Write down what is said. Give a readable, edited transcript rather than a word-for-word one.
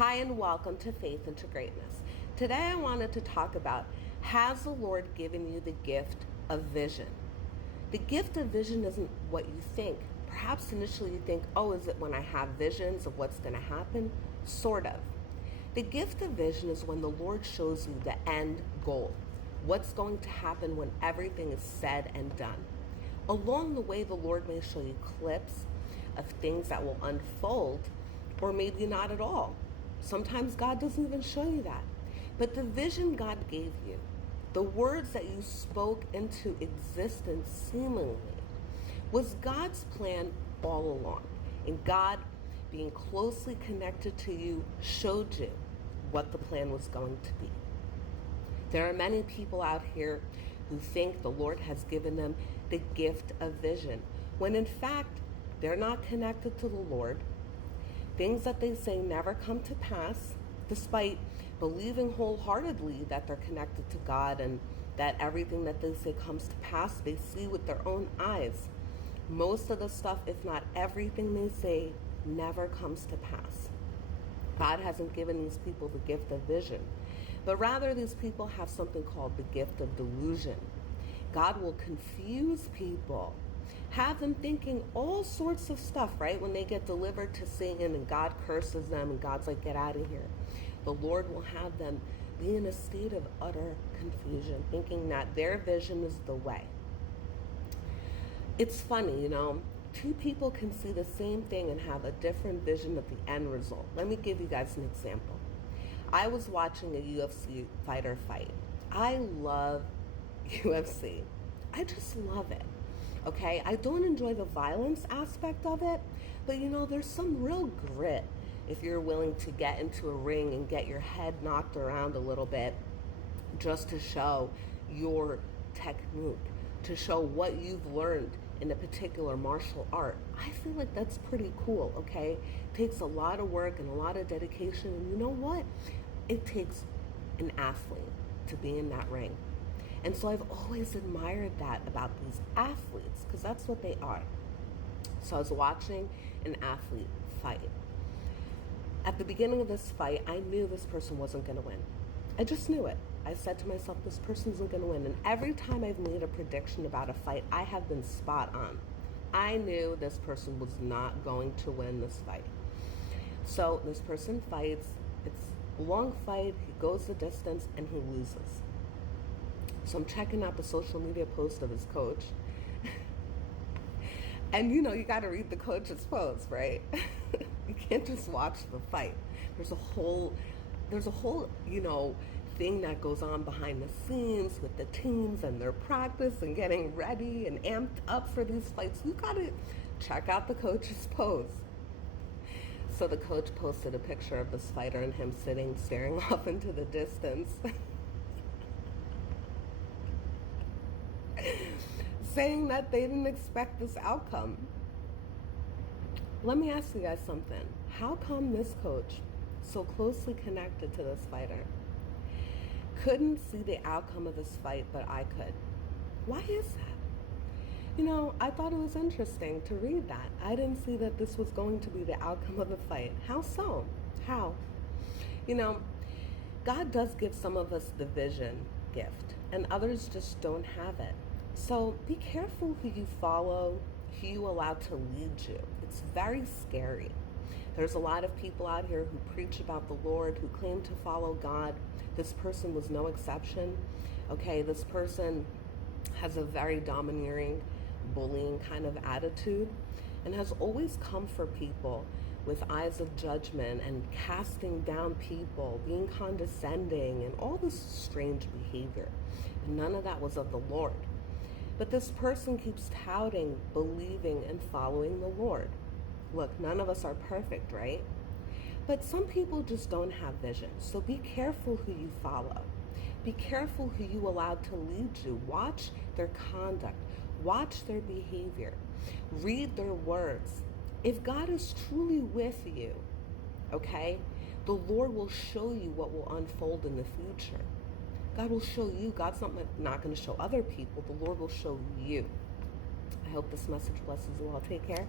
Hi, and welcome to Faith into Greatness. Today I wanted to talk about, has the Lord given you the gift of vision? The gift of vision isn't what you think. Perhaps initially you think, oh, is it when I have visions of what's going to happen? Sort of. The gift of vision is when the Lord shows you the end goal, what's going to happen when everything is said and done. Along the way, the Lord may show you clips of things that will unfold, or maybe not at all. Sometimes God doesn't even show you that. But the vision God gave you, the words that you spoke into existence seemingly, was God's plan all along. And God, being closely connected to you, showed you what the plan was going to be. There are many people out here who think the Lord has given them the gift of vision, when in fact, they're not connected to the Lord. Things that they say never come to pass, despite believing wholeheartedly that they're connected to God and that everything that they say comes to pass, they see with their own eyes. Most of the stuff, if not everything they say, never comes to pass. God hasn't given these people the gift of vision, but rather these people have something called the gift of delusion. God will confuse people, have them thinking all sorts of stuff, right? When they get delivered to Satan and God curses them and God's like, get out of here. The Lord will have them be in a state of utter confusion, thinking that their vision is the way. It's funny, two people can see the same thing and have a different vision of the end result. Let me give you guys an example. I was watching a UFC fighter fight. I love UFC. I just love it. Okay, I don't enjoy the violence aspect of it, but there's some real grit if you're willing to get into a ring and get your head knocked around a little bit just to show your technique, to show what you've learned in a particular martial art. I feel like that's pretty cool, okay? It takes a lot of work and a lot of dedication, and you know what? It takes an athlete to be in that ring. And so I've always admired that about these athletes, because that's what they are. So I was watching an athlete fight. At the beginning of this fight, I knew this person wasn't going to win. I just knew it. I said to myself, this person isn't going to win. And every time I've made a prediction about a fight, I have been spot on. I knew this person was not going to win this fight. So this person fights. It's a long fight. He goes the distance and he loses. So I'm checking out the social media post of his coach. And you got to read the coach's post, right? You can't just watch the fight. There's a whole thing that goes on behind the scenes with the teams and their practice and getting ready and amped up for these fights. You got to check out the coach's post. So the coach posted a picture of this fighter and him staring off into the distance. Saying that they didn't expect this outcome. Let me ask you guys something. How come this coach, so closely connected to this fighter, couldn't see the outcome of this fight, but I could? Why is that? I thought it was interesting to read that. I didn't see that this was going to be the outcome of the fight. How so? How? God does give some of us the vision gift, and others just don't have it. So be careful who you follow, who you allow to lead you. It's very scary. There's a lot of people out here who preach about the Lord, who claim to follow God. This person was no exception. Okay, this person has a very domineering, bullying kind of attitude and has always come for people with eyes of judgment and casting down people, being condescending, and all this strange behavior. And none of that was of the Lord. But this person keeps touting, believing, and following the Lord. Look, none of us are perfect, right? But some people just don't have vision. So be careful who you follow. Be careful who you allow to lead you. Watch their conduct. Watch their behavior. Read their words. If God is truly with you, okay, the Lord will show you what will unfold in the future. God will show you. God's not going to show other people. The Lord will show you. I hope this message blesses you all. Take care.